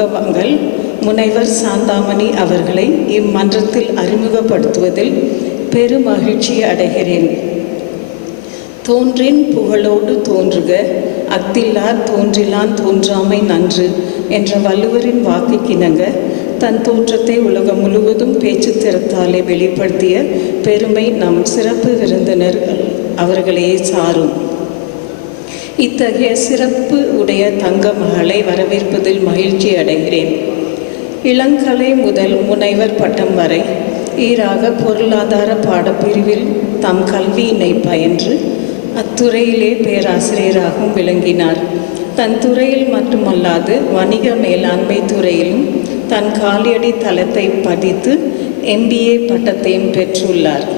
பங்கவங்கள் முனைவர் சாந்தாமணி அவர்களை இம்மன்றத்தில் அறிமுகப்படுத்துவதில் பெருமகிழ்ச்சி அடைகிறேன். தோன்றின் புகழோடு தோன்றுக, அஃதில்லார் தோன்றிலான் தோன்றாமை நன்று என்ற வள்ளுவரின் வாக்குக்கிணங்க தன் தோற்றத்தை உலகம் முழுவதும் பேச்சு திறத்தாலே வெளிப்படுத்திய பெருமை நம் சிறப்பு விருந்தினர்கள் அவர்களையே சாரும். இத்தகைய சிறப்பு உடைய தங்க மகளை வரவேற்பதில் மகிழ்ச்சி அடைகிறேன். இளங்கலை முதல் முனைவர் பட்டம் வரை ஈராக பொருளாதார பாடப்பிரிவில் தம் கல்வியினை பயின்று அத்துறையிலே பேராசிரியராகவும் விளங்கினார். தன் துறையில் மட்டுமல்லாது வணிக மேலாண்மை துறையிலும் தன் காலியடி தளத்தை பதித்து MBA பட்டத்தையும் பெற்றுள்ளார்.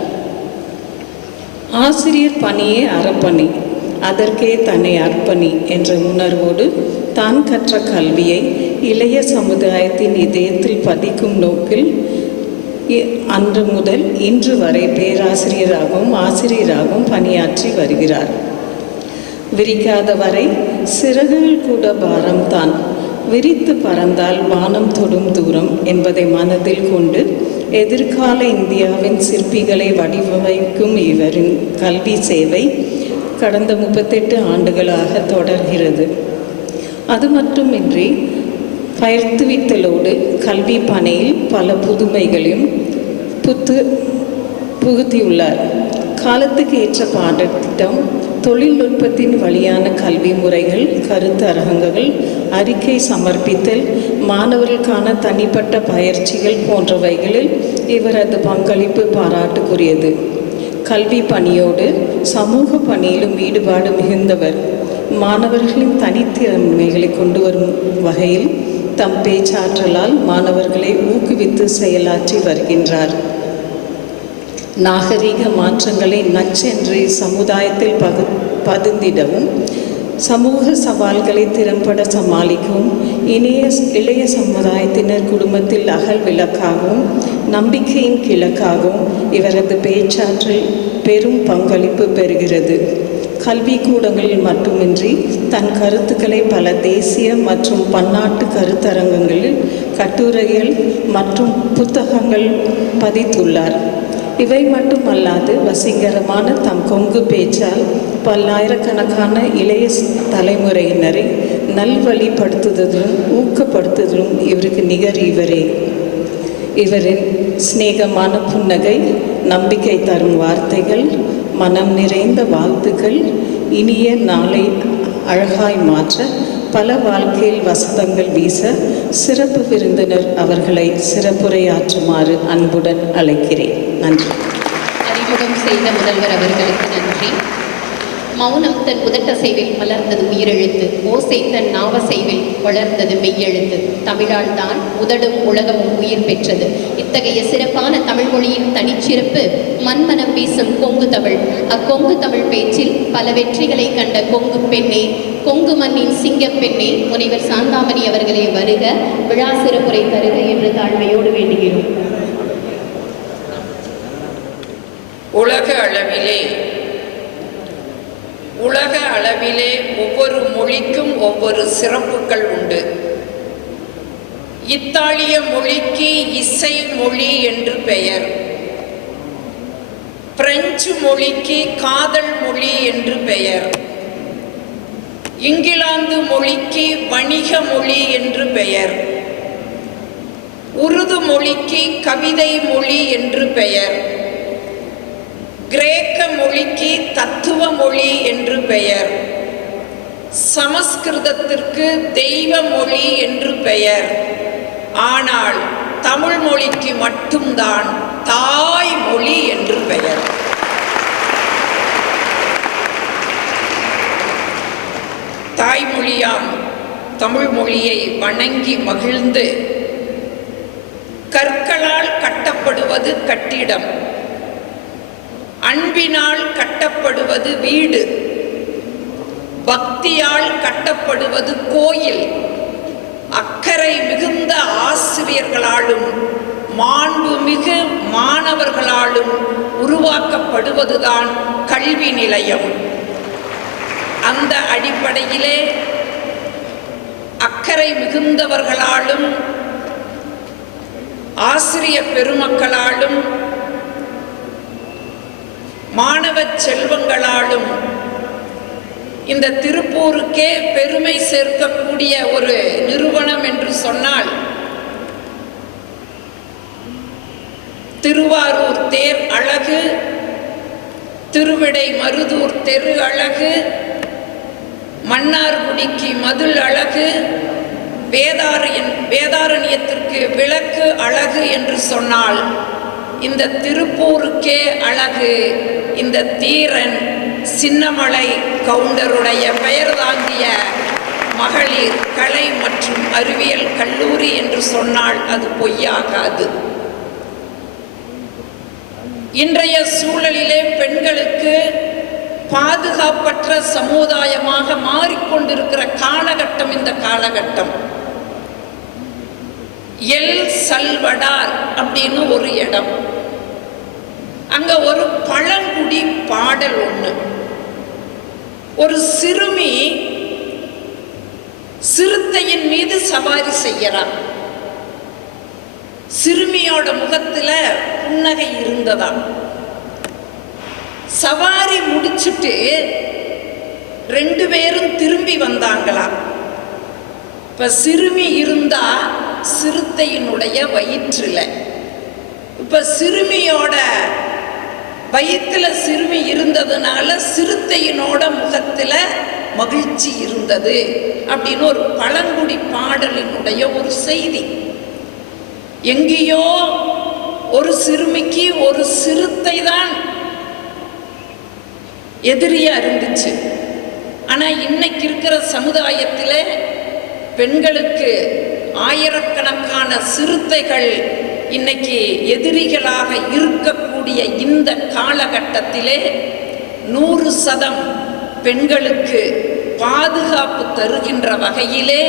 ஆசிரியர் பணியே அறப்பணி, அதற்கே தன்னை அர்ப்பணி என்ற உணர்வோடு தான் கற்ற கல்வியை இளைய சமுதாயத்தின் இதயத்தில் பதிக்கும் நோக்கில் அன்று முதல் இன்று வரை பேராசிரியராகவும் ஆசிரியராகவும் பணியாற்றி வருகிறார். விரிக்காத வரை சிறகுகள் கூட பாரம்தான், விரித்து பறந்தால் வானம் தொடும் தூரம் என்பதை மனதில் கொண்டு எதிர்கால இந்தியாவின் சிற்பிகளை வடிவமைக்கும் இவரின் கல்வி சேவை கடந்த 38 ஆண்டுகளாக தொடர்கிறது. அது மட்டுமின்றி பயிற்றுவித்தலோடு கல்வி பணியில் பல புதுமைகளையும் புகுத்தியுள்ளார். காலத்துக்கு ஏற்ற பாடத்திட்டம், தொழில்நுட்பத்தின் வழியான கல்வி முறைகள், கருத்தரங்குகள், அறிக்கை சமர்ப்பித்தல், மாணவர்களுக்கான தனிப்பட்ட பயிற்சிகள் போன்றவைகளில் இவரது பங்களிப்பு பாராட்டுக்குரியது. கல்வி பணியோடு சமூக பணியிலும் ஈடுபாடு மிகுந்தவர். மாணவர்களின் தனித்திறமைகளை கொண்டு வரும் வகையில் தம் பேச்சாற்றலால் மாணவர்களை ஊக்குவித்து செயலாற்றி வருகின்றார். நாகரிக மாற்றங்களை நச்சென்று சமுதாயத்தில் பதுந்திடவும், சமூக சவால்களை திறம்பட சமாளிக்கவும், இளைய சமுதாயத்தினர் குடும்பத்தில் அகல் விளக்காகவும் நம்பிக்கையின் கிழக்காகவும் இவரது பேச்சாற்றல் பெரும் பங்களிப்பு பெறுகிறது. கல்விக்கூடங்களில் மட்டுமின்றி தன் கருத்துக்களை பல தேசிய மற்றும் பன்னாட்டு கருத்தரங்கங்களில் கட்டுரைகள் மற்றும் புத்தகங்கள் பதித்துள்ளார். இவை மட்டுமல்லாது வசீகரமான தம் கொங்கு பேச்சால் பல்லாயிரக்கணக்கான இளைய தலைமுறையினரை நல்வழிப்படுத்துவதிலும் ஊக்கப்படுத்துவதிலும் இவருக்கு நிகர் இவரே. இவரின் சிநேகமான புன்னகை, நம்பிக்கை தரும் வார்த்தைகள், மனம் நிறைந்த வாழ்த்துக்கள் இனிய நாளை அழகாய் மாற்ற பல வாழ்க்கையில் வசந்தங்கள் வீச சிறப்பு விருந்தினர் அவர்களை சிறப்புரையாற்றுமாறு அன்புடன் அழைக்கிறேன். நன்றி. அறிமுகம் செய்த முதல்வர் அவர்களுக்கு நன்றி. மௌனம் தன் உதட்டசைவில் மலர்ந்தது உயிரெழுத்து, ஓசை தன் நாவசைவில் வளர்ந்தது மெய்யெழுத்து. தமிழால் தான் உதடும் உலகமும் உயிர் பெற்றது. இத்தகைய சிறப்பான தமிழ் மொழியின் தனிச்சிறப்பு மண்மனம் வீசும் கொங்கு தமிழ். அக்கொங்கு தமிழ் பேச்சில் பல வெற்றிகளை கண்ட கொங்கு பெண்ணே, கொங்கு மண்ணின் சிங்கப்பெண்ணே, முனைவர் சாந்தாமணி அவர்களே வருக, விழா சிறப்புரை தருக என்று தாழ்மையோடு வேண்டுகிறோம். உலக அளவிலே ஒவ்வொரு மொழிக்கும் ஒவ்வொரு சிறப்புகள் உண்டு. இத்தாலிய மொழிக்கு இசை மொழி என்று பெயர், பிரெஞ்சு மொழிக்கு காதல் மொழி என்று பெயர், இங்கிலாந்து மொழிக்கு வணிக மொழி என்று பெயர், உருது மொழிக்கு கவிதை மொழி என்று பெயர், கிரேக்க மொழிக்கு தத்துவ மொழி என்று பெயர், சமஸ்கிருதத்திற்கு தெய்வ மொழி என்று பெயர். ஆனால் தமிழ் மொழிக்கு மட்டும்தான் தாய் மொழி என்று பெயர். தாய்மொழியாம் தமிழ் மொழியை வணங்கி மகிழ்ந்து கற்களால் கட்டப்படுவது கட்டிடம், அன்பினால் கட்டப்படுவது வீடு, பக்தியால் கட்டப்படுவது கோயில், அக்கறை மிகுந்த ஆசிரியர்களாலும் மாண்புமிகு மாணவர்களாலும் உருவாக்கப்படுவதுதான் கல்வி நிலையம். அந்த அடிப்படையிலே அக்கறை மிகுந்தவர்களாலும் ஆசிரிய பெருமக்களாலும் மாணவ செல்வங்களாலும் இந்த திருப்பூருக்கே பெருமை சேர்க்கக்கூடிய ஒரு நிறுவனம் என்று சொன்னால் திருவாரூர் தேர் அழகு, திருவிடை மருதூர் தெரு அழகு, மன்னார்குடிக்கு மதுள் அழகு, வேதாரண்யத்திற்கு விளக்கு அழகு என்று சொன்னால் இந்த திருப்பூருக்கே அழகு இந்த தீரன் சின்னமலை கவுண்டருடைய பெயர் தாங்கிய மகளிர் கலை மற்றும் அறிவியல் கல்லூரி என்று சொன்னால் அது பொய்யாகாது. இன்றைய சூழலிலே பெண்களுக்கு பாதுகாப்பற்ற சமுதாயமாக மாறிக்கொண்டிருக்கிற காலகட்டம் இந்த காலகட்டம். எல் சல்வடார் அப்படின்னு ஒரு இடம், அங்க ஒரு பழங்குடி பாடல் ஒண்ணு. ஒரு சிறுமி சிறுத்தையின் மீது சவாரி செய்யறான். சிறுமியோட முகத்துல புன்னகை இருந்ததா. சவாரி முடிச்சுட்டு 2 பேரும் திரும்பி வந்தாங்களா. இப்ப சிறுமி இருந்தா சிறுத்தையினுடைய வயிற்றுல, இப்ப சிறுமியோட வயிற்றுல சிறுமி இருந்ததுனால சிறுத்தையினோட முகத்துல மகிழ்ச்சி இருந்தது அப்படின்னு ஒரு பழங்குடி பாடலினுடைய ஒரு செய்தி. எங்கேயோ ஒரு சிறுமிக்கு ஒரு சிறுத்தை தான் எதிரியா இருந்துச்சு. ஆனா இன்னைக்கு இருக்கிற சமுதாயத்தில் பெண்களுக்கு ஆயிரக்கணக்கான சிறுத்தைகள் இன்னைக்கு எதிரிகளாக இருக்கக்கூடிய இந்த காலகட்டத்திலே 100% பெண்களுக்கு பாதுகாப்பு தருகின்ற வகையிலே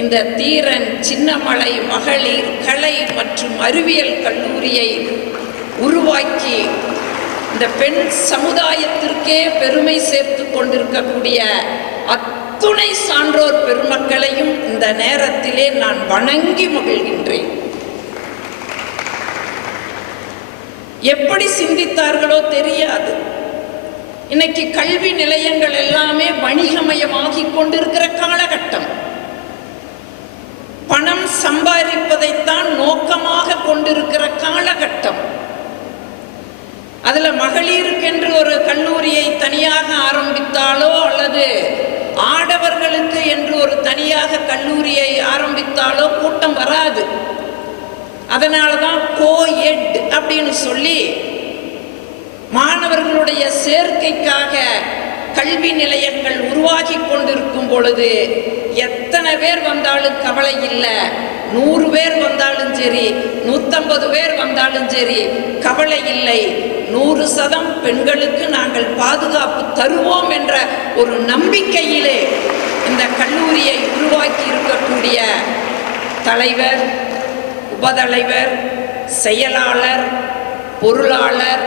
இந்த தீரன் சின்னமலை மகளிர் கலை மற்றும் அறிவியல் கல்லூரியை உருவாக்கி இந்த பெண் சமுதாயத்திற்கே பெருமை சேர்த்து கொண்டிருக்கக்கூடிய அத்துணை சான்றோர் பெருமக்களையும் இந்த நேரத்திலே நான் வணங்கி மகிழ்கின்றேன். எப்படி சிந்தித்தார்களோ தெரியாது. இன்னைக்கு கல்வி நிலையங்கள் எல்லாமே வணிகமயமாகி கொண்டிருக்கிற காலகட்டம். பணம் சம்பாதிப்பதைத்தான் நோக்கமாக கொண்டிருக்கிற காலகட்டம். அதுல மகளிருக்கென்று ஒரு கல்லூரியை தனியாக ஆரம்பித்தாலோ அல்லது ஆடவர்களுக்கு என்று ஒரு தனியாக கல்லூரியை ஆரம்பித்தாலோ கூட்டம் வராது. அதனாலதான் கோஎட் அப்படின்னு சொல்லி மாணவர்களுடைய சேர்க்கைக்காக கல்வி நிலையங்கள் உருவாகி கொண்டிருக்கும் பொழுது எத்தனை பேர் வந்தாலும் கவலை இல்லை. 100 பேர் வந்தாலும் சரி, 150 பேர் வந்தாலும் சரி, கவலை இல்லை. 100% பெண்களுக்கு நாங்கள் பாதுகாப்பு தருவோம் என்ற ஒரு நம்பிக்கையிலே இந்த கல்லூரியை உருவாக்கி இருக்கக்கூடிய தலைவர், உபதலைவர், செயலாளர், பொருளாளர்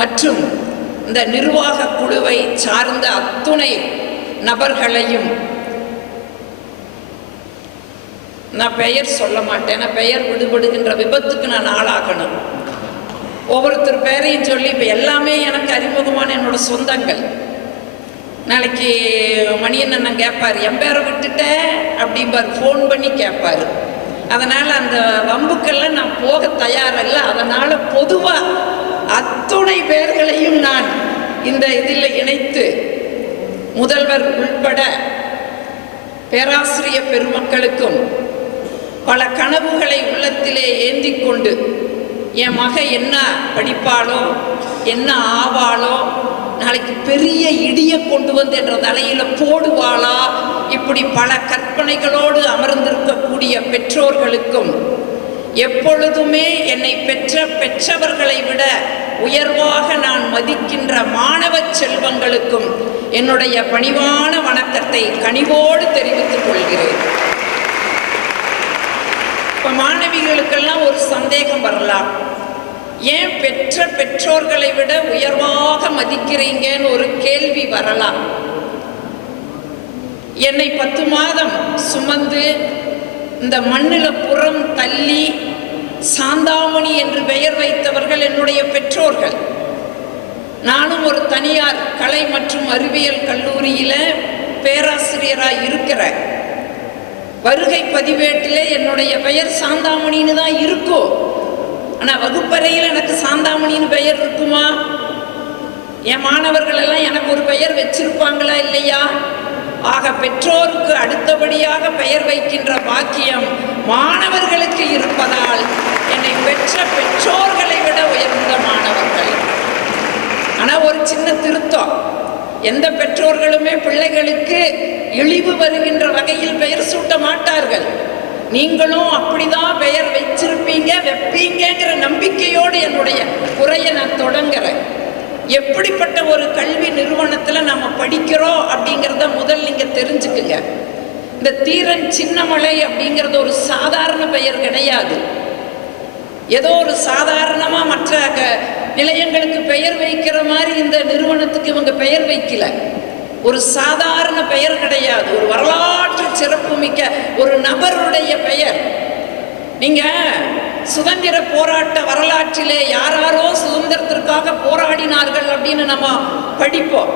மற்றும் இந்த நிர்வாக குழுவை சார்ந்த அத்துணை நபர்களையும் நான் பெயர் சொல்ல மாட்டேன். பெயர் விடுபடுகின்ற விபத்துக்கு நான் ஆளாகணும். ஒவ்வொருத்தர் பேரையும் சொல்லி இப்போ எல்லாமே எனக்கு அறிமுகமான என்னோட சொந்தங்கள். நாளைக்கு மணியண்ணன் கேட்பார், என் பேரை விட்டுட்ட அப்படிம்பார், ஃபோன் பண்ணி கேட்பார். அதனால் அந்த வம்புக்கெல்லாம் நான் போக தயாரில்லை. அதனால் பொதுவாக அத்துணை பேர்களையும் நான் இந்த இதில் இணைத்து முதல்வர் உள்பட பேராசிரியர் பெருமக்களுக்கும் பல கனவுகளை உள்ளத்திலே ஏந்தி கொண்டு என் மக என்ன படிப்பாளோ, என்ன ஆவாளோ, நாளைக்கு பெரிய இடியை கொண்டு வந்து என்ற தலையில போடுவாளா, இப்படி பல கற்பனைகளோடு அமர்ந்திருக்கக்கூடிய பெற்றோர்களுக்கும் எப்பொழுதுமே என்னை பெற்றவர்களை விட உயர்வாக நான் மதிக்கின்ற மாணவ செல்வங்களுக்கும் என்னுடைய பணிவான வணக்கத்தை கனிவோடு தெரிவித்துக் கொள்கிறேன். இப்போ மாணவிகளுக்கெல்லாம் ஒரு சந்தேகம் வரலாம், ஏன் பெற்றோர்களை விட உயர்வாக மதிக்கிறீங்கன்னு ஒரு கேள்வி வரலாம். என்னை 10 மாதம் சுமந்து இந்த மண்ணில் புறம் தள்ளி சாந்தாமணி என்று பெயர் வைத்தவர்கள் என்னுடைய பெற்றோர்கள். நானும் ஒரு தனியார் கலை மற்றும் அறிவியல் கல்லூரியில் பேராசிரியராக இருக்கிறேன். வருகை பதிவேட்டில் என்னுடைய பெயர் சாந்தாமணின்னு தான் இருக்கும். ஆனால் வகுப்பறையில் எனக்கு சாந்தாமணின்னு பெயர் இருக்குமா? என் மாணவர்கள் எல்லாம் எனக்கு ஒரு பெயர் வச்சிருப்பாங்களா இல்லையா? ஆக பெற்றோருக்கு அடுத்தபடியாக பெயர் வைக்கின்ற பாக்கியம் மாணவர்களுக்கு இருப்பதால் என்னை பெற்ற பெற்றோர்களை விட உயர்ந்த மாணவர்கள். ஆனால் ஒரு சின்ன திருத்தம், எந்த பெற்றோர்களுமே பிள்ளைகளுக்கு இழிவு வருகின்ற வகையில் பெயர் சூட்ட மாட்டார்கள். நீங்களும் அப்படிதான் பெயர் வச்சிருப்பீங்க, வைப்பீங்கிற நம்பிக்கையோடு என்னுடைய உரையை நான் தொடங்குறேன். எப்படிப்பட்ட ஒரு கல்வி நிறுவனத்தில் நம்ம படிக்கிறோம் அப்படிங்கிறத முதல் நீங்கள் தெரிஞ்சுக்குங்க. இந்த தீரன் சின்னமலை அப்படிங்கிறது ஒரு சாதாரண பெயர் கிடையாது. ஏதோ ஒரு சாதாரணமாக மற்ற நிலையங்களுக்கு பெயர் வைக்கிற மாதிரி இந்த நிறுவனத்துக்கு இவங்க பெயர் வைக்கல. ஒரு சாதாரண பெயர் கிடையாது, ஒரு வரலாற்று சிறப்புமிக்க ஒரு நபருடைய பெயர். நீங்கள் சுதந்திர போராட்ட வரலாற்றிலே யாராரோ சுதந்திரத்திற்காக போராடினார்கள் அப்படின்னு நம்ம படிப்போம்.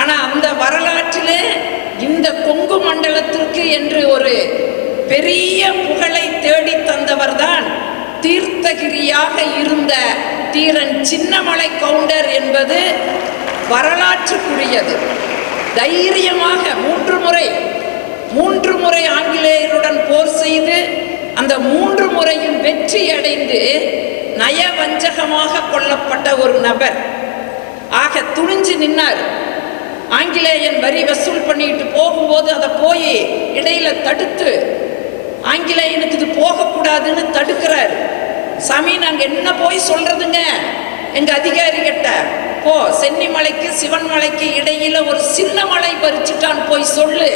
ஆனால் அந்த வரலாற்றிலே இந்த கொங்கு மண்டலத்திற்கு என்று ஒரு பெரிய புகழை தேடி தந்தவர் தான் தீர்த்தகிரியாக இருந்த தீரன் சின்னமலை கவுண்டர் என்பது வரலாற்றுக்குரியது. தைரியமாக 3 முறை ஆங்கிலேயருடன் போர் செய்து அந்த 3 முறையும் வெற்றி அடைந்து நயவஞ்சகமாக கொல்லப்பட்ட ஒரு நபர். ஆக துணிஞ்சு நின்னார். ஆங்கிலேயன் வரி வசூல் பண்ணிட்டு போகும்போது அதை போய் இடையில தடுத்து ஆங்கிலேயனுக்கு இது போகக்கூடாதுன்னு தடுக்கிறார். சாமி, நாங்கள் என்ன போய் சொல்றதுங்க எங்க அதிகாரி கிட்ட? போ, சென்னிமலைக்கு சிவன்மலைக்கு இடையில ஒரு சின்ன மலை பறிச்சுட்டான், போய் சொல்லு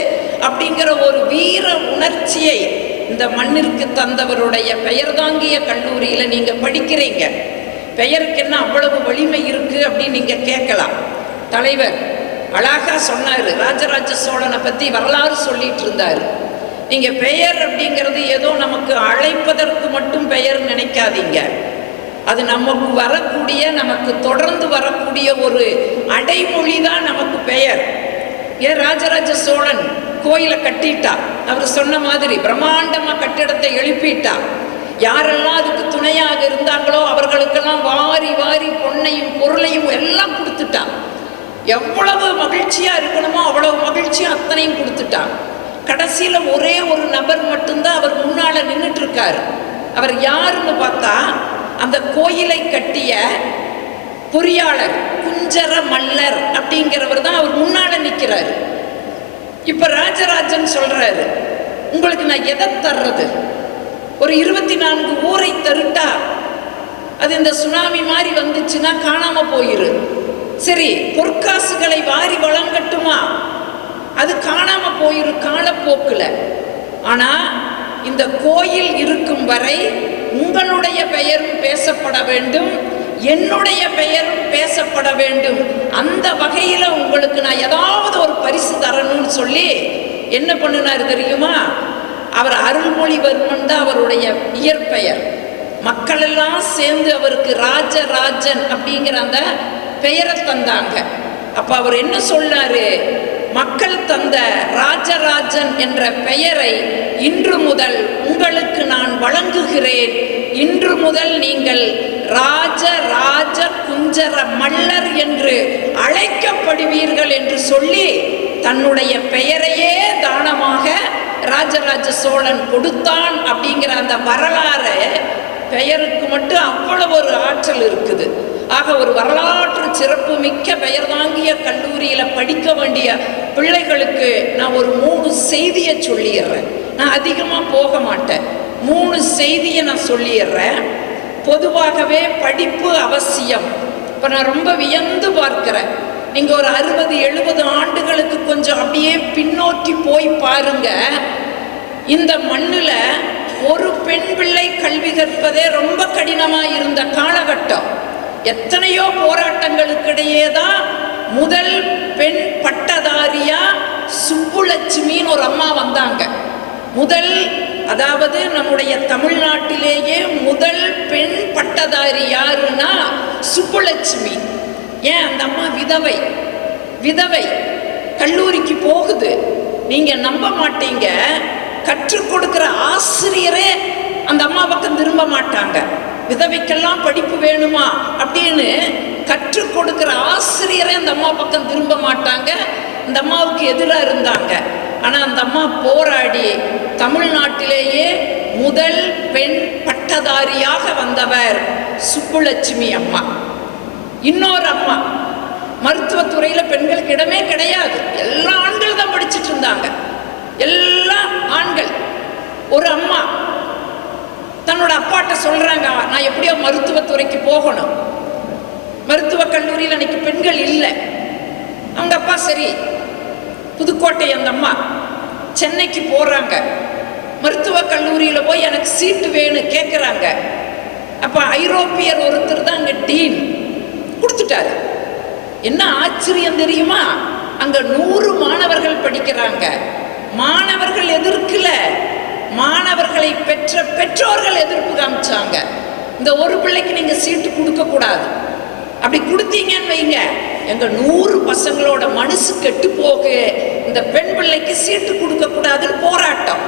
அப்படிங்கிற ஒரு வீர உணர்ச்சியை இந்த மண்ணிற்கு தந்தவருடைய பெயர் தாங்கிய கல்லூரியில் நீங்க படிக்கிறீங்க. பெயருக்கு என்ன அவ்வளவு வலிமை இருக்கு அப்படின்னு நீங்க கேட்கலாம். தலைவர் அழகா சொன்னாரு, ராஜராஜ சோழனை பத்தி வரலாறு சொல்லிட்டு இருந்தாரு. நீங்க பெயர் அப்படிங்கிறது ஏதோ நமக்கு அழைப்பதற்கு மட்டும் பெயர் நினைக்காதீங்க. அது நமக்கு வரக்கூடிய, நமக்கு தொடர்ந்து வரக்கூடிய ஒரு அடைமொழி தான் நமக்கு பெயர். ஏன் ராஜராஜ சோழன் கோயிலை கட்டிட்டா, அவர் சொன்ன மாதிரி பிரம்மாண்டமா கட்டிடத்தை எழுப்பிட்டா. யாரெல்லாம் அதுக்கு துணையாக இருந்தாங்களோ அவர்களுக்கெல்லாம் வாரி வாரி பொன்னையும் பொருளையும் எல்லாம் கொடுத்துட்டா. எவ்வளவு மகிழ்ச்சியா இருக்கணுமோ அவ்வளவு மகிழ்ச்சியா அத்தனையும் கொடுத்துட்டா. கடைசியில ஒரே ஒரு நபர் மட்டும்தான் அவர் முன்னால நின்றுட்டு இருக்காரு. அவர் யாருன்னு பார்த்தா அந்த கோயிலை கட்டிய பொறியாளர் குஞ்சர மல்லர் அப்படிங்கிறவர் தான் அவர் முன்னால நிற்கிறாரு. இப்ப ராஜராஜன் சொல்றாரு, உங்களுக்கு நான் எதை தர்றது? ஒரு 24 ஊரை தருட்டா? அது இந்த சுனாமி மாதிரி வந்துச்சுன்னா காணாம போயிரு. சரி, பொற்காசுகளை வாரி வழங்கட்டுமா? அது காணாம போயிரு காலப்போக்குல. ஆனா இந்த கோயில் இருக்கும் வரை உங்களுடைய பெயரும் பேசப்பட வேண்டும், என்னுடைய பெயரும் பேசப்பட வேண்டும். அந்த வகையில உங்களுக்கு நான் ஏதாவது ஒரு பரிசு தரணும்னு சொல்லி என்ன பண்ணினார் தெரியுமா? அவர் அருள்மொழிவர்மன் தான் அவருடைய இயற்பெயர். மக்கள் எல்லாம் சேர்ந்து அவருக்கு ராஜராஜன் அப்படிங்கிற அந்த பெயரை தந்தாங்க. அப்ப அவர் என்ன சொன்னாரு? மக்கள் தந்த ராஜராஜன் என்ற பெயரை இன்று முதல் உங்களுக்கு நான் வழங்குகிறேன். இன்று முதல் நீங்கள் ராஜராஜ குஞ்சர மல்லர் என்று அழைக்கப்படுவீர்கள் என்று சொல்லி தன்னுடைய பெயரையே தானமாக ராஜராஜ சோழன் கொடுத்தான் அப்படிங்கிற அந்த வரலாறு பெயருக்கு மட்டும் அவ்வளவு ஒரு ஆற்றல் இருக்குது. ஆக ஒரு வரலாற்று சிறப்பு மிக்க பெயர் தாங்கிய கல்லூரியில் படிக்க வேண்டிய பிள்ளைகளுக்கு நான் ஒரு 3 செய்தியை சொல்லிடுறேன். நான் அதிகமாக போக மாட்டேன். 3 செய்தியை நான் சொல்லிடுறேன். பொதுவாகவே படிப்பு அவசியம். இப்போ நான் ரொம்ப வியந்து பார்க்கிறேன். நீங்கள் ஒரு 60-70 ஆண்டுகளுக்கு கொஞ்சம் அப்படியே பின்னோக்கி போய் பாருங்க. இந்த மண்ணில் ஒரு பெண் பிள்ளை கல்வி கற்பதே ரொம்ப கடினமாக இருந்த காலகட்டம். எத்தனையோ போராட்டங்களுக்கிடையே தான் முதல் பெண் பட்டதாரியா சுப்புலட்சுமின்னு ஒரு அம்மா வந்தாங்க. அதாவது நம்முடைய தமிழ்நாட்டிலேயே முதல் பெண் பட்டதாரி யாருன்னா சுப்புலட்சுமி. ஏன்? அந்த அம்மா விதவை கல்லூரிக்கு போகுது. நீங்க நம்ப மாட்டீங்க, கற்றுக் கொடுக்கிற ஆசிரியரே அந்த அம்மா பக்கம் திரும்ப மாட்டாங்க. விதவைக்கெல்லாம் படிப்பு வேணுமா அப்படின்னு கற்றுக் கொடுக்கிற ஆசிரியரே அந்த அம்மா பக்கம் திரும்ப மாட்டாங்க. இந்த அம்மாவுக்கு எதிராக இருந்தாங்க. ஆனா அந்த அம்மா போராடி தமிழ்நாட்டிலேயே முதல் பெண் பட்டதாரியாக வந்தவர் சுப்புலட்சுமி அம்மா. இன்னொரு அம்மா, மருத்துவத்துறையில பெண்களுக்கு இடமே கிடையாது, எல்லா ஆண்கள் தான் படிச்சுட்டு இருந்தாங்க, எல்லா ஆண்கள். ஒரு அம்மா தன்னோட அப்பாட்ட சொல்றாங்க, நான் எப்படியோ மருத்துவத்துறைக்கு போகணும். மருத்துவக் கல்லூரியில் அன்னைக்கு பெண்கள் இல்லை. அவங்க அப்பா சரி, புதுக்கோட்டை அந்த அம்மா சென்னைக்கு போறாங்க. மருத்துவக் கல்லூரியில போய் எனக்கு சீட்டு வேணும் கேட்குறாங்க. அப்ப ஐரோப்பியர் ஒருத்தர் தான் அங்க டீன், கொடுத்துட்டாரு. என்ன ஆச்சரியம் தெரியுமா? அங்க 100 மாணவர்கள் படிக்கிறாங்க. மாணவர்கள் எதிர்க்கல, மாணவர்களை பெற்ற பெற்றோர்கள் எதிர்ப்பு காமிச்சாங்க. இந்த ஒரு பிள்ளைக்கு நீங்க சீட்டு கொடுக்க கூடாது, அப்படி கொடுத்தீங்கன்னு வைங்க எங்க 100 பசங்களோட மனசு கெட்டு போகு, இந்த பெண் பிள்ளைக்கு சீட்டு கொடுக்க கூடாதுன்னு போராட்டம்.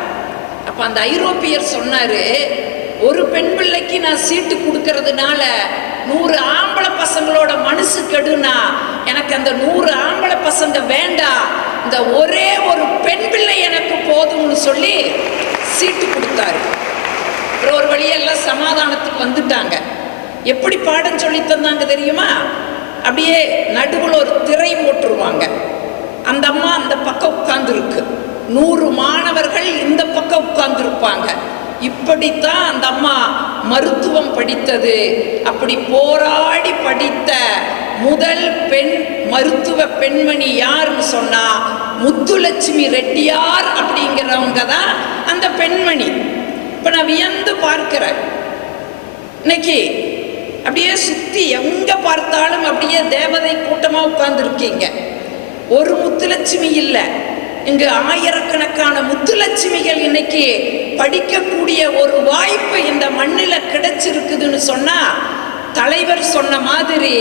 அப்ப அந்த ஐரோப்பியர் சொன்னாரு, ஒரு பெண் பிள்ளைக்கு நான் சீட்டு கொடுக்கறதுனால 100 ஆம்பளை பசங்களோட மனசு கெடுனா எனக்கு அந்த 100 ஆம்பளை பசங்க வேண்டாம், இந்த ஒரே ஒரு பெண் பிள்ளை எனக்கு போதும்னு சொல்லி சீட்டு கொடுத்தாரு. ஒரு வழியெல்லாம் சமாதானத்துக்கு வந்துட்டாங்க. எப்படி பாடம் சொல்லி தந்தாங்க தெரியுமா? அப்படியே நடுவில் ஒரு திரை போட்டுருவாங்க. அந்த அம்மா அந்த பக்கம் உட்கார்ந்து இருக்கு, 100 மாணவர்கள் இந்த பக்கம் உட்கார்ந்து இருப்பாங்க. இப்படித்தான் அந்த அம்மா மருத்துவம் படித்தது. அப்படி போராடி படித்த முதல் பெண் மருத்துவ பெண்மணி யாருன்னு சொன்னா முத்துலட்சுமி ரெட்டியார் அப்படிங்கிறவங்க தான் அந்த பெண்மணி. இப்ப நான் வியந்து பார்க்கிறேன், இன்னைக்கு அப்படியே சுத்தி எங்க பார்த்தாலும் அப்படியே தேவதை கூட்டமா உட்கார்ந்து இருக்கீங்க. ஒரு முத்துலட்சுமி இல்லை, இங்கு ஆயிரக்கணக்கான முத்துலட்சுமிகள் இன்னைக்கு படிக்கக்கூடிய ஒரு வாய்ப்பு இந்த மண்ணில கிடைச்சிருக்குதுன்னு சொன்னா, தலைவர் சொன்ன மாதிரி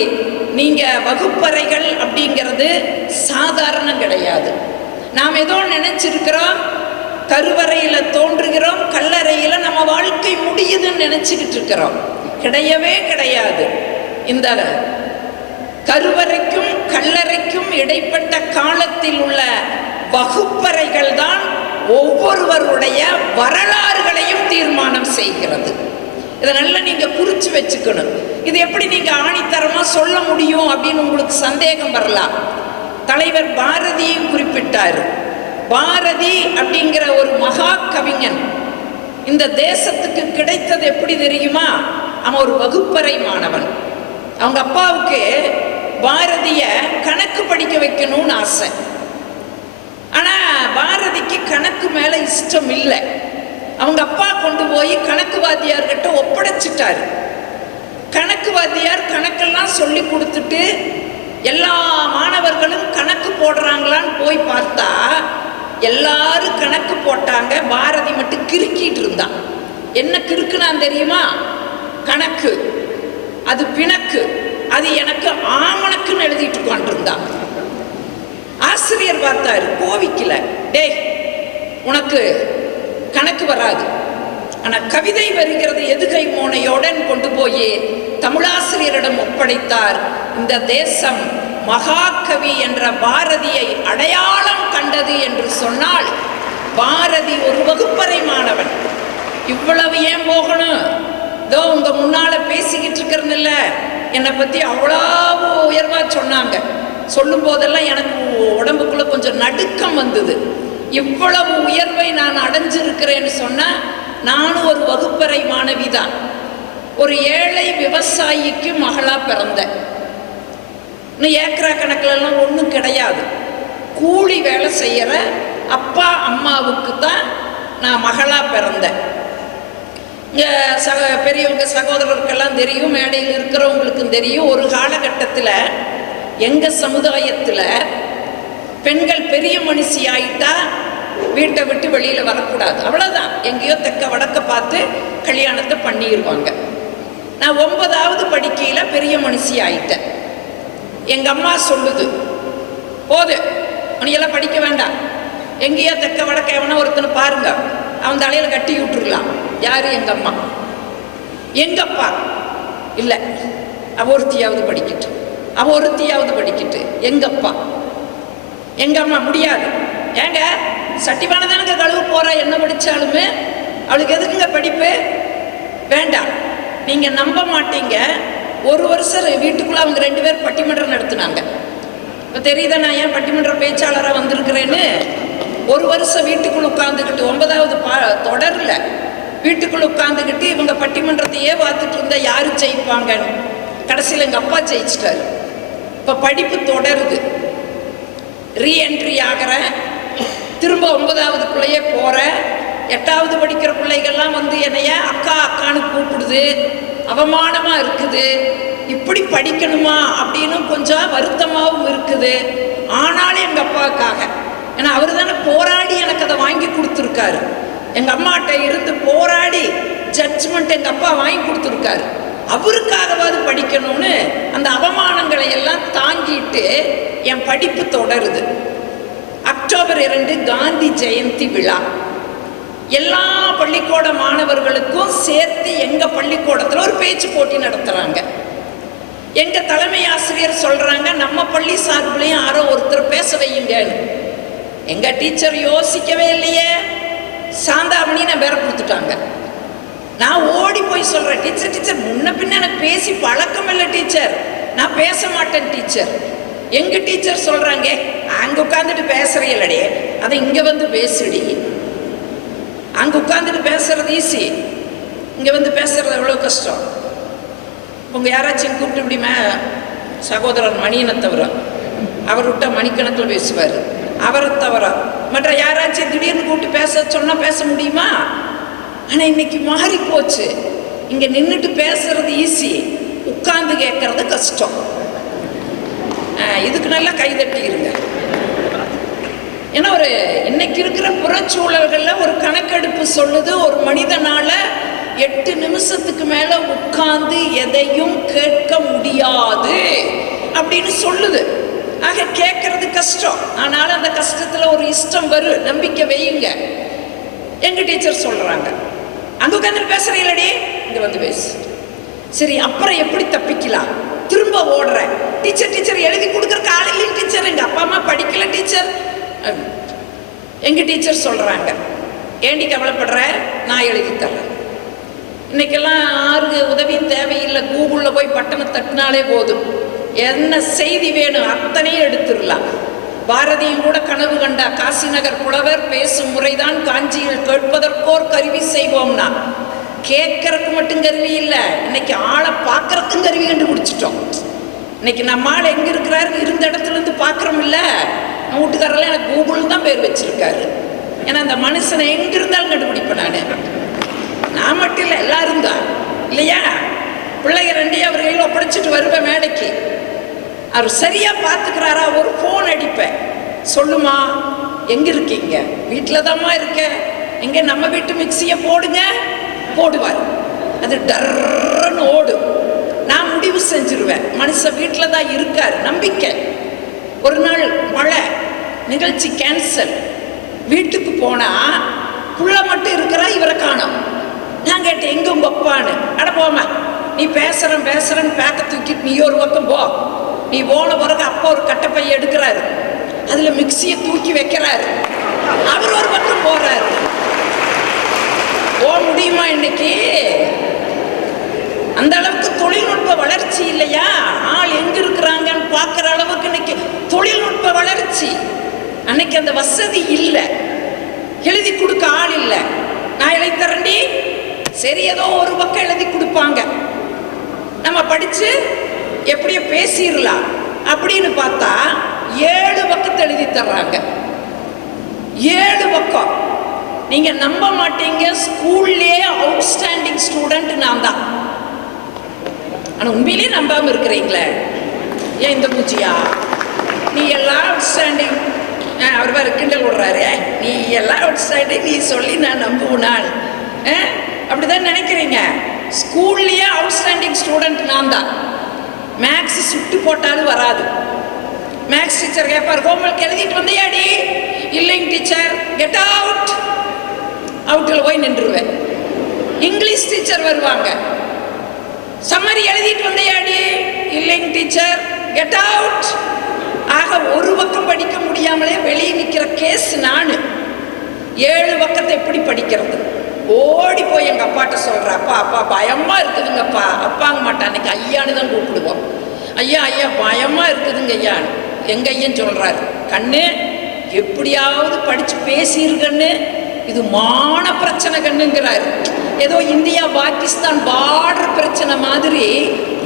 நீங்க வகுப்பறைகள் அப்படிங்கிறது சாதாரணம் கிடையாது. நாம் ஏதோ நினைச்சிருக்கிறோம், கருவறையில தோன்றுகிறோம், கல்லறையில நம்ம வாழ்க்கை முடியுதுன்னு நினைச்சுக்கிட்டு இருக்கிறோம். கிடையவே கிடையாது. இந்த கருவறைக்கும் கல்லறைக்கும் இடைப்பட்ட காலத்தில் உள்ள வகுப்பறைகள் தான் ஒவ்வொருவருடைய வரலாறுகளையும் தீர்மானம் செய்கிறது. இதை நல்லா நீங்க குறிச்சு வச்சுக்கணும். இது எப்படி நீங்க ஆணித்தரமா சொல்ல முடியும் அப்படின்னு உங்களுக்கு சந்தேகம் வரலாம். தலைவர் பாரதியும் குறிப்பிட்டார். பாரதி அப்படிங்கிற ஒரு மகா கவிஞன் இந்த தேசத்துக்கு கிடைத்தது எப்படி தெரியுமா? அவன் ஒரு வகுப்பறை மாணவன். அவங்க அப்பாவுக்கு பாரதிய கணக்கு படிக்க வைக்கணும்னு ஆசை. ஆனா பாரதிக்கு கணக்கு மேல இஷ்டம் இல்லை. அவங்க அப்பா கொண்டு போய் கணக்கு வாத்தியார்கிட்ட ஒப்படைச்சிட்டாரு. கணக்கு வாத்தியார் கணக்கெல்லாம் சொல்லி கொடுத்துட்டு எல்லா மாணவர்களும் கணக்கு போடுறாங்களான்னு போய் பார்த்தா எல்லாரும் கணக்கு போட்டாங்க, பாரதி மட்டும் கிறுக்கிட்டு இருந்தான். என்ன கிறுக்குனான் தெரியுமா? கணக்கு அது பிணக்கு, அது எனக்கு ஆமணக்குன்னு எழுதிட்டு உட்காந்துருந்தான். ஆசிரியர் பார்த்தாரு, கோவிக்கல, டேய் உனக்கு கணக்கு வராது, ஆனா கவிதை வருகிறது எதுகை மோனையோடன் கொண்டு போய் தமிழாசிரியரிடம் ஒப்படைத்தார். இந்த தேசம் மகாகவி என்ற பாரதியை அடையாளம் கண்டது என்று சொன்னால் பாரதி ஒரு வகுப்பறை மாணவன். இவ்வளவு ஏன் போகணும்? இதோ உங்க முன்னால பேசிக்கிட்டு இருக்கிறதில்ல, என்னை பத்தி அவ்வளவு உயர்வா சொன்னாங்க. சொல்லும் போதெல்லாம் எனக்கு உடம்புக்குள்ள கொஞ்சம் நடுக்கம் வந்தது. இவ்வளவு உயர்வை நான் அடைஞ்சிருக்கிறேன்னு சொன்னா நானும் ஒரு வகுப்பறை மாணவி தான். ஒரு ஏழை விவசாயிக்கு மகளா பிறந்தேன். இன்னும் ஏக்கரா கணக்கிலெல்லாம் ஒன்றும் கிடையாது. கூலி வேலை செய்யற அப்பா அம்மாவுக்கு தான் நான் மகளா பிறந்தேன். இங்கே பெரியவங்க சகோதரருக்கெல்லாம் தெரியும், மேடையில் இருக்கிறவங்களுக்கும் தெரியும். ஒரு காலகட்டத்தில் எங்கள் சமுதாயத்தில் பெண்கள் பெரிய மனுஷி ஆயிட்டா வீட்டை விட்டு வெளியில் வரக்கூடாது, அவ்வளோதான். எங்கேயோ தெக்க வடக்க பார்த்து கல்யாணத்தை பண்ணிடுவாங்க. நான் 9வது படிக்கையில் பெரிய மனுஷி ஆயிட்டேன். எங்கள் அம்மா சொல்லுது, போது உனையெல்லாம் படிக்க வேண்டாம், எங்கேயோ தெக்க வடக்க எவனா ஒருத்தனை பாருங்க, அவன் தலையில் கட்டி விட்டுருலாம். யார்? எங்கள் அம்மா. எங்கள் அப்பா இல்லை, அவ ஒருத்தியாவது படிக்கட்டு, அவ ஒருத்தியாவது படிக்கட்டு. எங்கள் அப்பா, எங்கள் அம்மா முடியாது. ஏங்க சட்டிப்பானை தானங்க கழுவு போகிறா, என்ன படித்தாலுமே அவளுக்கு எதுக்குங்க படிப்பு? வேண்டாம். நீங்கள் நம்ப மாட்டீங்க, ஒரு வருஷம் வீட்டுக்குள்ளே அவங்க 2 பேர் பட்டிமன்றம் நடத்துனாங்க. இப்போ தெரியுதா நான் ஏன் பட்டிமன்ற பேச்சாளராக வந்திருக்கிறேன்னு? ஒரு வருஷம் வீட்டுக்குள்ளே உட்காந்துக்கிட்டு 9வது தொடரில் வீட்டுக்குள்ளே உட்காந்துக்கிட்டு இவங்க பட்டிமன்றத்தையே பார்த்துட்டு இருந்தால் யார் ஜெயிப்பாங்கன்னு. கடைசியில் எங்கள் அப்பா ஜெயிச்சிட்டாரு. இப்போ படிப்பு தொடருது, ரீஎன்ட்ரி ஆகிறேன், திரும்ப 9வதுக்குள்ளேயே போகிறேன். 8வது படிக்கிற பிள்ளைகள்லாம் வந்து என்னைய அக்கா அக்கான்னு கூப்பிடுது, அவமானமாக இருக்குது. இப்படி படிக்கணுமா அப்படின்னு கொஞ்சம் வருத்தமாகவும் இருக்குது. ஆனாலும் எங்கள் அப்பாவுக்காக, ஏன்னா அவர் தானே போராடி எனக்கு அதை வாங்கி கொடுத்துருக்காரு. எங்கள் அம்மாட்ட இருந்து போராடி ஜட்ஜ்மெண்ட் எங்கள் அப்பா வாங்கி கொடுத்துருக்காரு. அவருக்காகவாது படிக்கணும்னு அந்த அவமானங்களை எல்லாம் தாங்கிட்டு என் படிப்பு தொடருது. அக்டோபர் 2 காந்தி ஜெயந்தி விழா. எல்லா பள்ளிக்கூட மாணவர்களுக்கும் சேர்த்து எங்கள் பள்ளிக்கூடத்தில் ஒரு பேச்சு போட்டி நடத்துகிறாங்க. எங்கள் தலைமை ஆசிரியர் சொல்கிறாங்க, நம்ம பள்ளி சார்பிலையும் யாரோ ஒருத்தர் பேச வையுங்கன்னு. எங்கள் டீச்சர் யோசிக்கவே இல்லையே, சாந்தாமணி நான் வேற கொடுத்துட்டாங்க. நான் ஓடி போய் சொல்கிறேன், டீச்சர் டீச்சர் முன்ன பின்ன எனக்கு பேசி பழக்கம் இல்லை டீச்சர், நான் பேச மாட்டேன் டீச்சர். எங்கள் டீச்சர் சொல்கிறாங்க, அங்கே உட்காந்துட்டு பேசுறீங்களே, அதை இங்கே வந்து பேசுடி. அங்கே உட்காந்துட்டு பேசுறது ஈஸி, இங்கே வந்து பேசுறது எவ்வளோ கஷ்டம். உங்கள் யாராச்சும் கூப்பிட்டு இப்படிமே சகோதரர் மணியனை தவிர, அவர் விட்ட மணிக்கணக்கில் பேசுவார். அவரை தவிர மற்ற யாராச்சும் திடீர்னு கூப்பிட்டு பேச சொன்னால் பேச முடியுமா? ஆனால் இன்னைக்கு மாறி போச்சு. இங்கே நின்றுட்டு பேசுறது ஈஸி, உட்கார்ந்து கேட்கறது கஷ்டம். இதுக்கு நல்லா கைதட்டிருங்க. ஏன்னா ஒரு இன்னைக்கு இருக்கிற புறச்சூழல்களில் ஒரு கணக்கெடுப்பு சொல்லுது, ஒரு மனிதனால 8 நிமிஷத்துக்கு மேலே உட்கார்ந்து எதையும் கேட்க முடியாது அப்படின்னு சொல்லுது. ஆக கேட்கறது கஷ்டம். ஆனால் அந்த கஷ்டத்தில் ஒரு இஷ்டம் வரும், நம்பிக்கை வையுங்க. எங்கள் டீச்சர் சொல்கிறாங்க, அங்கே உட்காந்து பேசுறீங்களடி, இங்கே வந்து பேசு. சரி, அப்புறம் எப்படி தப்பிக்கலாம்? திரும்ப ஓடுறேன், டீச்சர் டீச்சர் எழுதி கொடுக்குறக்கு ஆள் இல்லைங்க டீச்சர், எங்கள் அப்பா அம்மா படிக்கல டீச்சர். எங்கள் டீச்சர் சொல்கிறாங்க, ஏண்டி கவலைப்படுற, நான் எழுதி தர்றேன். இன்னைக்கெல்லாம் யாருக்கு உதவியும் தேவையில்லை, கூகுளில் போய் பட்டனை தட்டினாலே போதும், என்ன செய்தி வேணும் அத்தனையும் எடுத்துடலாம். பாரதியும் கூட கனவு கண்டா, காசி நகர் புலவர் பேசும் முறைதான் காஞ்சியில் கேட்பதற்கோர் கருவி செய்வோம்னா. கேட்கறதுக்கு மட்டும் கருவி இல்லை, இன்னைக்கு ஆளை பார்க்கறதுக்கும் கருவி கண்டுபிடிச்சிட்டோம். இன்னைக்கு நம்ம ஆள் எங்கே இருக்கிறாரு, இருந்த இடத்துல இருந்து பார்க்குறோம் இல்லை. நம்ம வீட்டுக்காரெல்லாம் எனக்கு கூகுள் தான் பேர் வச்சிருக்காரு. ஏன்னா அந்த மனுஷனை எங்கே இருந்தாலும் கண்டுபிடிப்பேன் நான் மட்டும் இல்லை, எல்லாரும் தான் இல்லையா. பிள்ளைங்க 2 அவர் கையில் ஒப்படைச்சிட்டு வருவேன் மேடைக்கு. அவர் சரியாக பார்த்துக்கிறாரா, ஒரு ஃபோன் அடிப்பேன், சொல்லுமா எங்கே இருக்கீங்க, வீட்டில் தான்மா இருக்க, எங்கே நம்ம வீட்டு மிக்சியை போடுங்க, போடுவார். அது டர்ன்னு ஓடும். நான் முடிவு செஞ்சிருவேன், மனுஷன் வீட்டில் தான் இருக்கார், நம்பிக்கை. ஒரு நாள் மழை, நிகழ்ச்சி கேன்சல். வீட்டுக்கு போனால் புள்ள மட்டும் இருக்கிறா, இவரை காணோம். நான் கேட்டேன், எங்கே உங்கள் அப்பான்னு. அட போமா, நீ பேசுறேன்னு பேக்க தூக்கிட்டு நீ ஒரு பக்கம் போ. நீ போன பிறகு அப்பா ஒரு கட்டைப்பையை எடுக்கிறாரு, அதில் மிக்சியை தூக்கி வைக்கிறாரு, அவர் ஒரு பக்கம் போறாரு. போக முடியுமா இன்னைக்கு? அந்த அளவுக்கு தொழில்நுட்ப வளர்ச்சி இல்லையா? ஆள் எங்க இருக்கிறாங்கன்னு பார்க்குற அளவுக்கு இன்னைக்கு தொழில்நுட்ப வளர்ச்சி. அன்னைக்கு அந்த வசதி இல்லை, எழுதி கொடுக்க ஆள் இல்லை. நான் எழுதி தரேன்டி, சரி ஏதோ ஒரு பக்கம் எழுதி கொடுப்பாங்க, நம்ம படிச்சு எப்படியோ பேசிடலாம் அப்படின்னு பார்த்தா 7 பக்கத்தை எழுதி தர்றாங்க. 7 பக்கம். நீங்க நம்ப மாட்டீங்க, ஸ்கூல்லேயே அவுட்ஸ்டாண்டிங் ஸ்டூடெண்ட் நான் தான். ஆனால் உண்மையிலேயே நம்பாமல் இருக்கிறீங்களே, ஏன் இந்த பூஜியா நீ எல்லாம் அவுட்ஸ்டாண்டிங் அவர் வேறு கிண்டல் விடுறாரு, நீ எல்லாம் அவுட் சைடு நீ சொல்லி நான் நம்புனாள். அப்படிதான் நினைக்கிறீங்க. ஸ்கூல்லையே அவுட்ஸ்டாண்டிங் ஸ்டூடெண்ட் நான் தான். மேக்ஸ் சுட்டு போட்டாலும் வராது. மேக்ஸ் டீச்சர் கேட்பார், ஹோம்ஒர்க் எழுதிட்டு வந்தியாடி? இல்லைங்க டீச்சர். Get out. அவுட்டில் போய் நின்றுவேன். இங்கிலீஷ் டீச்சர் வருவாங்க, சம்மரி எழுதிட்டு வந்தியாடி? இல்லைங்க டீச்சர். Get out. ஆக ஒரு பக்கம் படிக்க முடியாமலே வெளியே நிற்கிற கேஸ் நான். 7 பக்கத்தை எப்படி படிக்கிறது? ஓடி போய் எங்கள் அப்பாட்ட சொல்கிறேன், அப்பா அப்பா பயமாக இருக்குதுங்கப்பா. அப்பாங்க மாட்டா, அன்னைக்கு ஐயான்னு தான் கூப்பிடுவோம். ஐயா ஐயா பயமாக இருக்குதுங்க ஐயான்னு. எங்கள் ஐயன் சொல்கிறாரு, கண்ணு எப்படியாவது படித்து பேசியிருக்கண்ணு, இது மான பிரச்சனை கண்ணுங்கிறாரு. ஏதோ இந்தியா பாகிஸ்தான் பார்டர் பிரச்சனை மாதிரி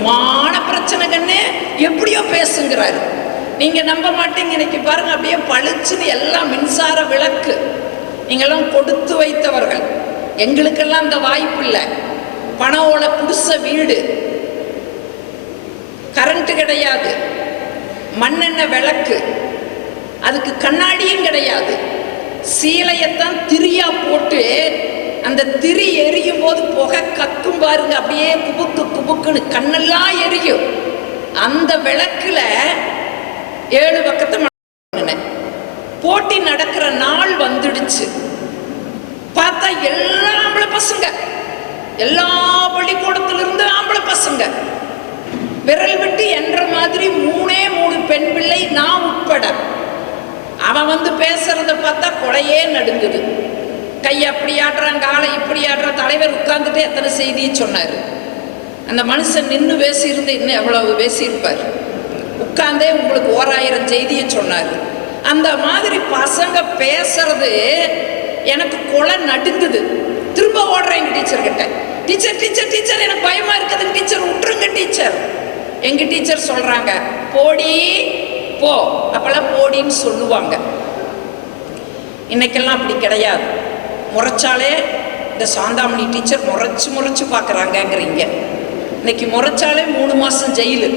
மான பிரச்சனை கண்ணு, எப்படியோ பேசுங்கிறாரு. நீங்கள் நம்ப மாட்டீங்க, இன்னைக்கு பாருங்க அப்படியே பளிச்சுன்னு எல்லாம் மின்சார விளக்கு. நீங்கள்லாம் கொடுத்து வைத்தவர்கள், எங்களுக்கெல்லாம் அந்த வாய்ப்பு இல்லை. பண ஓலை குடிசை வீடு, கரண்ட் கிடையாது, மண்ணெண்ணெய் விளக்கு, அதுக்கு கண்ணாடியும் கிடையாது. சீலையத்தான் திரியா போட்டு அந்த திரி எரியும் போது புகை கக்கும் பாருங்க, அப்படியே குபுக்கு குபுக்குன்னு கண்ணெல்லாம் எரியும். அந்த விளக்குல 7 பக்கத்தை போட்டி நடக்கிற நாள் வந்துடுச்சு. பார்த்தா எல்லா ஆம்பளை பசங்க, எல்லா பள்ளிக்கூடத்திலிருந்து ஆம்பளை பசங்க, விரல் விட்டு என்ற மாதிரி 3 பெண் பிள்ளை, நான் உட்பட. அவன் வந்து பேசுறத பார்த்தா கொலையே நடுங்குது. கை அப்படி ஆடுறான், காலை இப்படி ஆடுறான். தலைவர் உட்கார்ந்துட்டு எத்தனை செய்தியை சொன்னார். அந்த மனுஷன் நின்று பேசியிருந்து இன்னும் எவ்வளவு பேசியிருப்பார். உட்கார்ந்தே உங்களுக்கு 1000 செய்தியை சொன்னார். அந்த மாதிரி பசங்க பேசுறது எனக்கு கொலை நடுங்குது. திரும்ப ஓடுறேன் எங்கள் டீச்சர்கிட்ட, டீச்சர் டீச்சர் டீச்சர் எனக்கு பயமா இருக்குதுங்க டீச்சர், விட்டுருங்க டீச்சர். எங்கள் டீச்சர் சொல்றாங்க, போடி போ. அப்பெல்லாம் போடின்னு சொல்லுவாங்க. இன்னைக்கெல்லாம் அப்படி கிடையாது. முறைச்சாலே இந்த சாந்தாமணி டீச்சர் முறைச்சு பார்க்குறாங்கங்கிறீங்க. இன்னைக்கு முறைச்சாலே 3 மாதம் ஜெயிலு.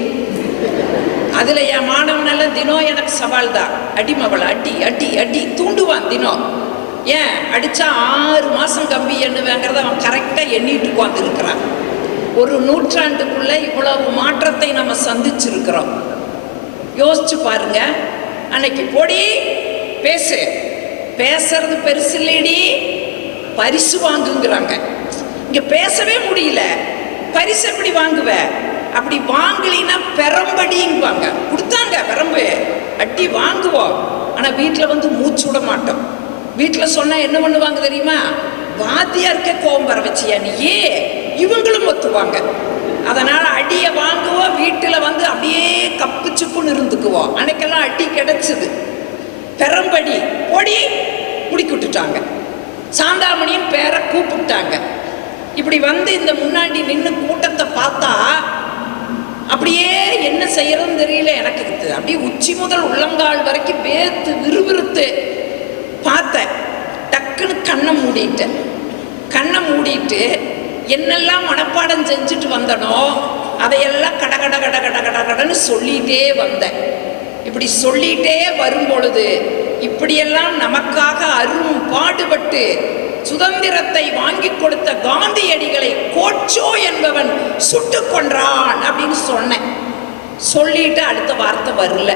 அதில் என் மாணவனெல்லாம் தினம் எனக்கு சவால் தான். அடிமவளை அடி அடி அடி தூண்டுவான் தினம். ஏன் அடித்தா 6 மாதம் கம்பி எண்ணுவேங்கிறத அவன் கரெக்டாக எண்ணிட்டு உட்காந்துருக்கிறான். ஒரு நூற்றாண்டுக்குள்ளே இவ்வளவு மாற்றத்தை நம்ம சந்திச்சிருக்கிறோம். யோசிச்சு பாருங்க. அன்னைக்கு போடி பேசு, பேசுறது பெருசு இல்லைடி, பரிசு வாங்குங்கிறாங்க. இங்கே பேசவே முடியல, பரிசு எப்படி வாங்குவ? அப்படி வாங்கலின்னா பெரம்படிங்குவாங்க. கொடுத்தாங்க பெரம்பு, அடி வாங்குவோம். ஆனால் வீட்டில் வந்து மூச்சு விட மாட்டோம். வீட்டில் சொன்னால் என்ன பண்ணுவாங்க தெரியுமா? வாத்தியாருக்கே கோபம் வர வச்சியா நீயே, இவங்களும் ஒத்துவாங்க. அதனால் அடியை வாங்குவோம், வீட்டில் வந்து அப்படியே கப்பு சுப்புன்னு இருந்துக்குவோம். அன்னைக்கெல்லாம் அடி கிடைச்சது. பெரம்படி பொடி முடிக்கி விட்டுட்டாங்க. சாந்தாமணியும் பேரை கூப்பிட்டாங்க. இப்படி வந்து இந்த முன்னாடி நின்று கூட்டத்தை பார்த்தா அப்படியே என்ன செய்யறதுன்னு தெரியல எனக்கு. அப்படியே உச்சி முதல் உள்ளங்கால் வரைக்கும் வேர்த்து விறுவிறுத்து பார்த்தேன். டக்குன்னு கண்ணை மூடிட்டு என்னெல்லாம் மனப்பாடம் செஞ்சுட்டு வந்தனோ அதையெல்லாம் கடன்னு சொல்லிகிட்டே வந்தேன். இப்படி சொல்லிகிட்டே வரும் பொழுது இப்படியெல்லாம் நமக்காக அரும் பாடுபட்டு சுதந்திரத்தை வாங்கி கொடுத்த காந்தியடிகளை கோட்சோ என்பவன் சுட்டு கொன்றான் அப்படின்னு சொன்னேன். சொல்லிட்டு அடுத்த வார்த்தை வரல.